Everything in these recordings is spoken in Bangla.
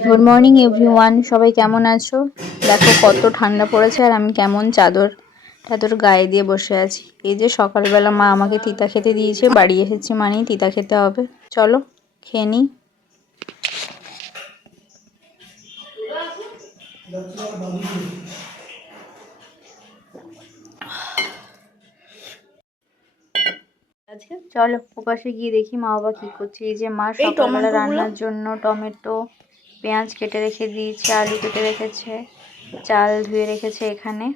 গুড মর্নিং এভরিওয়ান, সবাই কেমন আছো? দেখো কত ঠান্ডা পড়েছে আর আমি কেমন চাদর টাদর গায়ে দিয়ে বসে আছি। এই যে সকালবেলা মা আমাকে তিতা খেতে দিয়েছে, বাড়ি এসেছি মানেই তিতা খেতে হবে। চলো খেয়ে নিই। চলো ওপাশে গিয়ে দেখি মা বাবা কি করছে। এই যে মা সকালবেলা রান্নার জন্য টমেটো পেঁয়াজ কেটে রেখে দিয়েছে, আলু কেটে রেখেছে, চাল ধুয়ে রেখেছে এখানে।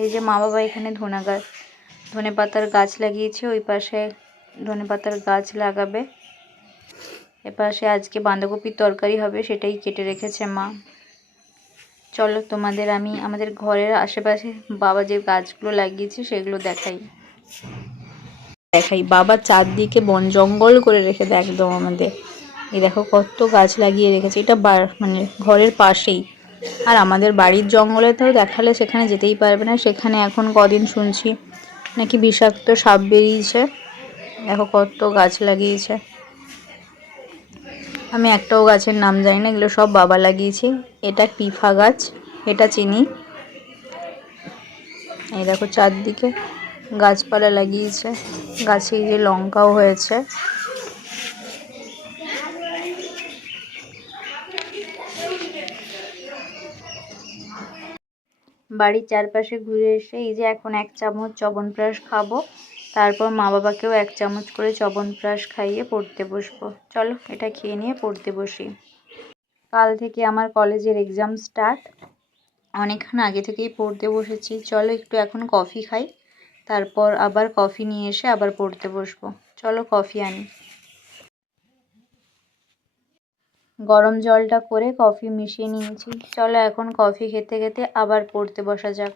এই যে মা বাবা এখানে ধনে পাতার গাছ লাগিয়েছে, ওই পাশে ধনে পাতার গাছ লাগাবে। এপাশে আজকে বাঁধাকপির তরকারি হবে, সেটাই কেটে রেখেছে মা। চলো তোমাদের আমি আমাদের ঘরের আশেপাশে বাবা যে গাছগুলো লাগিয়েছে সেগুলো দেখাই। বাবা চারদিকে বন জঙ্গল করে রেখে দেয় একদম আমাদের। এই দেখো কত গাছ লাগিয়ে রেখেছে, এটা মানে ঘরের পাশেই। আর আমাদের বাড়ির জঙ্গলে তো দেখালে সেখানে যেতেই পারবে না। সেখানে এখন কদিন শুনছি নাকি বিষাক্ত সাপ বেরিয়েছে। দেখো কত গাছ লাগিয়েছে, আমি একটাও গাছের নাম জানি না, এগুলো সব বাবা লাগিয়েছে। এটা পিফা গাছ, এটা চিনি। এই দেখো চারদিকে গাছপালা লাগিয়েছে, গাছে এই যে লঙ্কাও হয়েছে। বাড়ির চারপাশে ঘুরে এসে এই যে এখন 1 চামচ চ্যবনপ্রাশ খাবো, তারপর মা বাবাকেও 1 চামচ করে চ্যবনপ্রাশ খাইয়ে পড়তে বসবো। চলো এটা খেয়ে নিয়ে পড়তে বসি। কাল থেকে আমার কলেজের এক্সাম স্টার্ট, অনেকক্ষণ আগে থেকেই পড়তে বসেছি। চলো একটু এখন কফি খাই, তারপর আবার কফি নিয়ে এসে আবার পড়তে বসবো। চলো কফি আনি। গরম জলটা করে কফি মিশিয়ে নিয়েছি। চলো এখন কফি খেতে খেতে আবার পড়তে বসা যাক।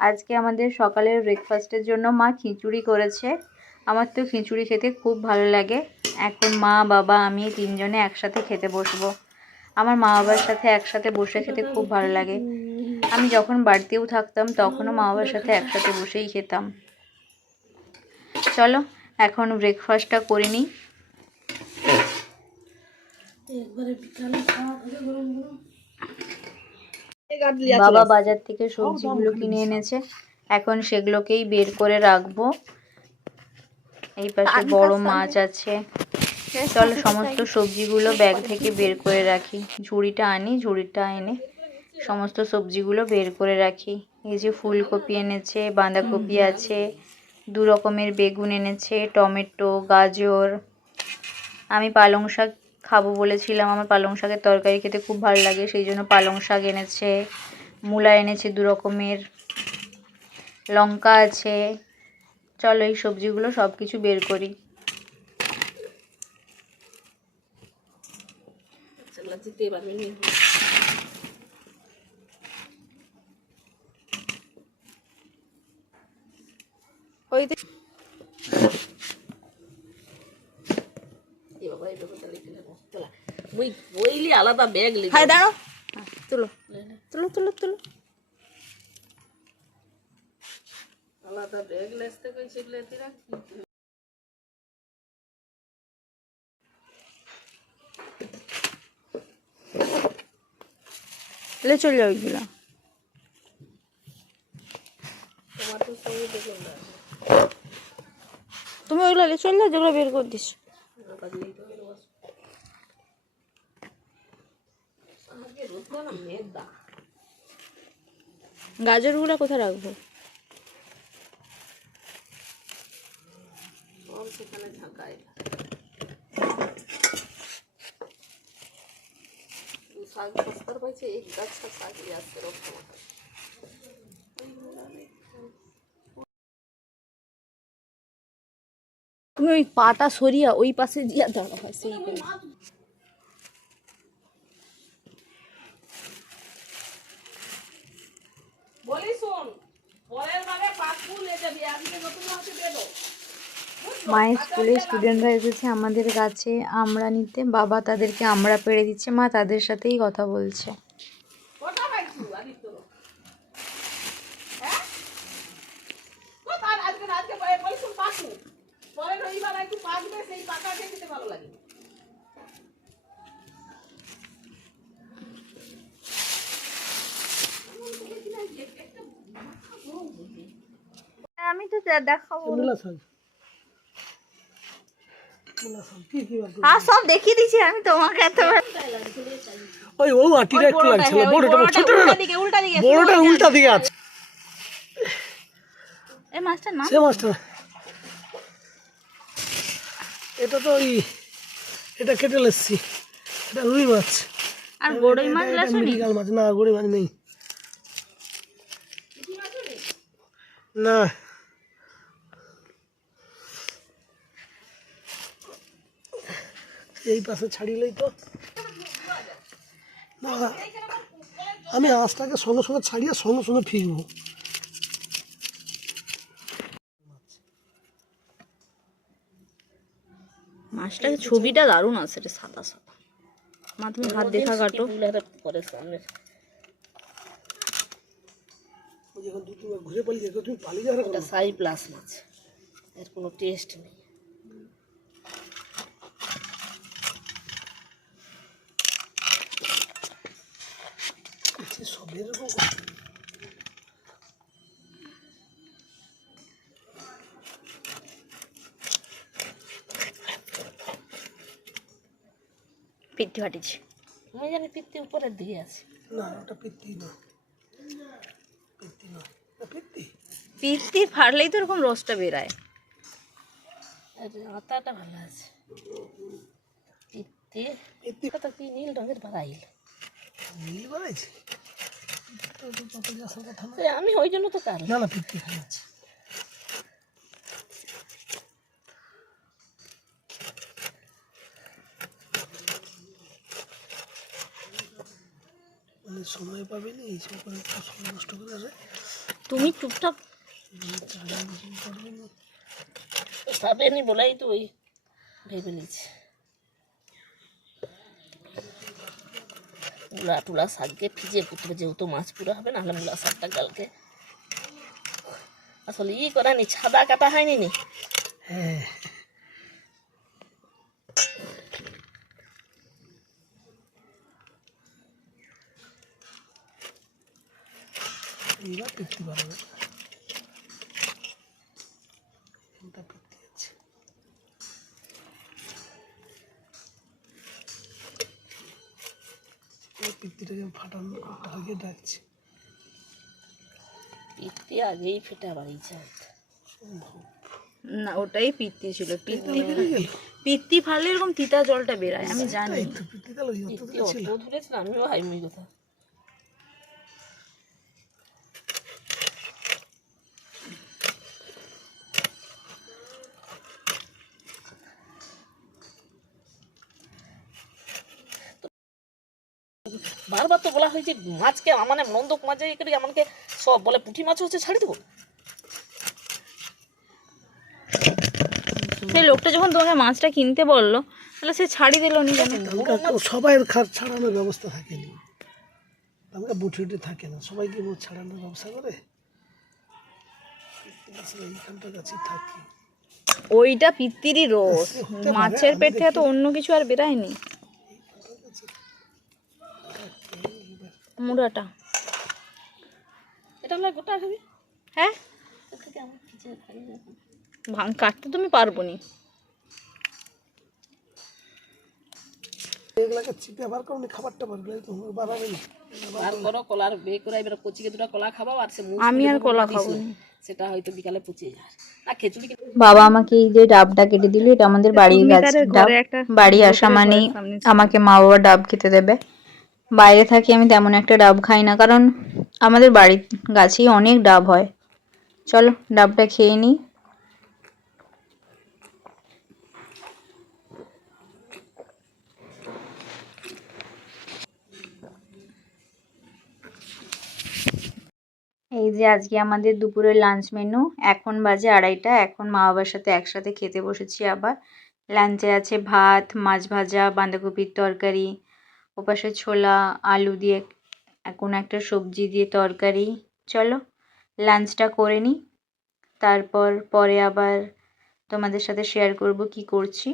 আজকে আমাদের সকালের ব্রেকফাস্টের জন্য মা খিচুড়ি করেছে। আমার তো খিচুড়ি খেতে খুব ভালো লাগে। এখন মা বাবা আমি 3 জনে একসাথে খেতে বসবো। আমার মা বাবার সাথে একসাথে বসে খেতে খুব ভালো লাগে। আমি যখন বাড়িতেও থাকতাম তখনও মা বাবার সাথে একসাথে বসেই খেতাম। চলো এখন ব্রেকফাস্টটা করে নিই। বাবা বাজার থেকে সবজিগুলো কিনে এনেছে, এখন সেগুলোকেই বের করে রাখবো। এই পাশে বড় মাছ আছে। চলো সমস্ত সবজিগুলো ব্যাগ থেকে বের করে রাখি। ঝুড়িটা আনি, ঝুড়িটা এনে সমস্ত সবজিগুলো বের করে রাখি। এই যে ফুলকপি এনেছে, বাঁধাকপি আছে, 2 রকমের বেগুন এনেছে, টমেটো, গাজর। আমি পালং শাক খাবো বলেছিলাম, আমার পালং শাকের তরকারি খেতে খুব ভালো লাগে, সেই জন্য পালং শাক এনেছে। মূলা এনেছে 2 রকমের, লঙ্কা আছে। চলো এই সবজিগুলো সব কিছু বের করি। আলাদা ব্যাগ দাঁড়ো, তুলো তুলো তুলো তুলো, আলাদা ব্যাগ লেসতে কইছে লেতে রাখ। লে চলে যাও ওইগুলো। তুমি ওইগুলো লে চলে যাও যেগুলো বের করে দিস। গাজরগুলো কোথায় রাখবো? সেখানে ঢাকায় শাক সস্তার পাইছে, এই গাছটা শাকই আসছে রকম। তুমি ওই পাটা সরিয়া ওই পাশে দিয়া দাঁড়া হয় সেই করে। বলি শোন, পরের বারে পাকুল এ যাবি, আজকে নতুন মাসে দেবো। মায়ের স্কুলে স্টুডেন্টরা এসেছে আমাদের কাছে আমড়া নিতে। বাবা তাদেরকে আমড়া পেড়ে দিচ্ছে, মা তাদের সাথেই কথা বলছে। পাকবে সেই পাকাকে খেতে ভালো লাগে। আমি তো দেখাবো মূলা শাক কি কি বার আর সব দেখিয়ে দিচ্ছি আমি তোমাকে এত ওই ও আটিটা একটু লাগছিল বড়টা ছোট না উল্টা দিকে বড়টা উল্টা দিকে আছে এই মাছটার নাম সে মাছটা এটা তো ওই এটা কেটে লেছি এটা রুই মাছ আর গড়ই মাছ এটা লাসুনি মৃগেল মাছ না গড়ি মাছ নেই না এই পাশে ছাড়িলেই তো না আমি আঁচটাকে সঙ্গে সঙ্গে ছাড়িয়ে সঙ্গে সঙ্গে ফিরবো মাছটার ছবিটা দারুণ আছে রে সাদা সাদা মা তুমি হাত দেখা কাটো পরে সামনে যখন দু তিনবার ঘুরে পালিয়ে যেত তুমি পালিয়ে যাবে এটা সাই প্লাস মাছ, এর কোনো টেস্ট নেই। সব এরকম পিঠি ফাটিছি আমি জানি পিত্তি উপরের দিকে আছে। না ওটা পিত্তি না পিত্তি না পিত্তি পিঠি ফাটলেই তো এরকম রসটা বেরায় আর আতাটা ভালো আছে। পিত্তি পিত্তি তো কি নীল রঙের বাড়াইল, নীল বাড়াইছে আসার কথা না আমি ওই জন্য তো কাল না না পিত্তি খাইছে মানে সময় পাবেনি এই সব করে একটু সময় নষ্ট করে আসে তুমি চুপচাপ পাবেনি বলাই তো ওই ভেবে নিচ্ছে। মূলা টুলা শাককে ভিজে পুতবে, যেহেতু মাছ পুরা হবে, নাহলে মূলা শাকটা কালকে আসলে করানি ছাদা কাটা হয়নি নি। হ্যাঁ এইবার পিত্তি বাড়াবে এটা পিত্তি আছে এই পিত্তিটাকে ফাটানো করতে আগে ডাকছি পিত্তি আগেই ফেটা বাড়িয়েছে। না ওটাই পিত্তি ছিল পিত্তি ফাটলে এরকম তিতা জলটা বেরায় আমি জানি এই তো পিত্তি তাহলে পিত্তি অত ধরেছিল, আমিও হাইমি কথা। বারবার তো বলা হয়েছে মাছকে মানে নন্দক মাছ করে আমাকে সব বলে পুঁটি মাছ হচ্ছে ছাড়ি দেবো। সেই লোকটা যখন তোমাকে মাছটা কিনতে বললো তাহলে সে ছাড়ি দিল নি কেন? সবাই ছাড়ানোর ব্যবস্থা থাকেনি, আমাকে বুটি উঠে থাকে না, সবাই কি ছাড়ানোর ব্যবস্থা করে এইখানটার কাছে থাকে। ওইটা পিত্তিরই রস, মাছের পেট থেকে তো অন্য কিছু আর বেরায়নি। মুড়াটা এটা হলো গোটা খাবি, হ্যাঁ এর থেকে আমি কিছু খাই না। ভাঙ কাটতে তুমি পারবো নি। এগুলাকে চিপে বার করো, খাবারটা বার করে তোমার বাড়াবে না। বার করো কলার বে করে এবার কচিকে দুটো কলা খাবাও, আর সে আমি আর কলা খাবো না, সেটা হয়তো বিকালে পচে যায়। না খিচুড়ি বাবা আমাকে এই যে ডাবটা কেটে দিল, এটা আমাদের বাড়ির গাছ ডাব। বাড়ি আসা মানেই আমাকে মা বাবা ডাব খেতে দেবে। বাইরে থাকি আমি তেমন একটা ডাব খাই না, কারণ আমাদের বাড়ির গাছেই অনেক ডাব হয়। চলো ডাবটা খেয়ে নিই। এই যে আজকে আমাদের দুপুরের লাঞ্চ মেনু, এখন বাজে 2:30। এখন মা বাবার সাথে একসাথে খেতে বসেছি। আবার লাঞ্চে আছে ভাত, মাছ ভাজা, বাঁধাকপির তরকারি, ওপাশে ছোলা আলু দিয়ে কোনো একটা সবজি দিয়ে তরকারি। চলো লাঞ্চটা করে নিই, তারপর পরে আবার তোমাদের সাথে শেয়ার করব কি করছি।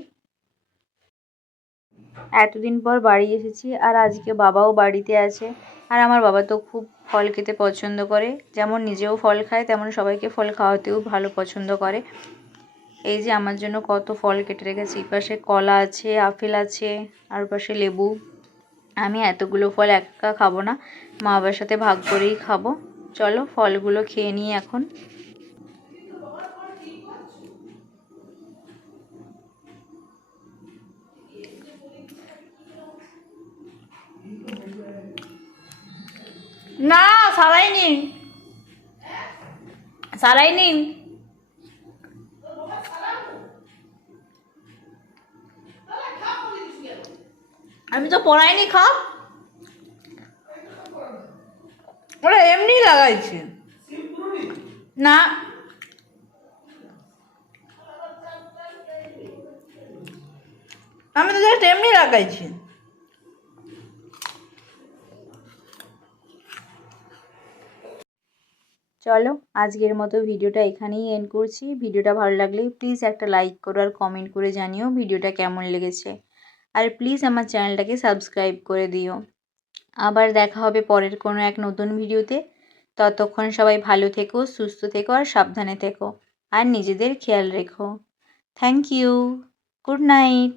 এতদিন পর বাড়ি এসেছি আর আজকে বাবাও বাড়িতে আছে। আর আমার বাবা তো খুব ফল খেতে পছন্দ করে, যেমন নিজেও ফল খায় তেমন সবাইকে ফল খাওয়াতেও ভালো পছন্দ করে। এই যে আমার জন্য কত ফল কেটে রেখেছি, এই পাশে কলা আছে, আপেল আছে, আর পাশে লেবু। আমি এতগুলো ফল একা খাবো না, মা বাবার সাথে ভাগ করেই খাবো। চলো ফলগুলো খেয়ে নিই এখন। না সারাইনি সারাইনি আমি তো পড়াইনি, খা। ওরা এমনি লাগাইছে না, আমি তো জাস্ট এমনি লাগাইছি। চলো আজকের মতো ভিডিওটা এখানেই এন্ড করছি। ভিডিওটা ভালো লাগলে প্লিজ একটা লাইক করো আর কমেন্ট করে জানিও ভিডিওটা কেমন লেগেছে। আর প্লিজ আমার চ্যানেলটাকে সাবস্ক্রাইব করে দিও। আবার দেখা হবে পরের কোনো এক নতুন ভিডিওতে। ততক্ষণ সবাই ভালো থেকো, সুস্থ থেকো আর সাবধানে থেকো। আর নিজেদের খেয়াল রেখো। Thank you. Good night.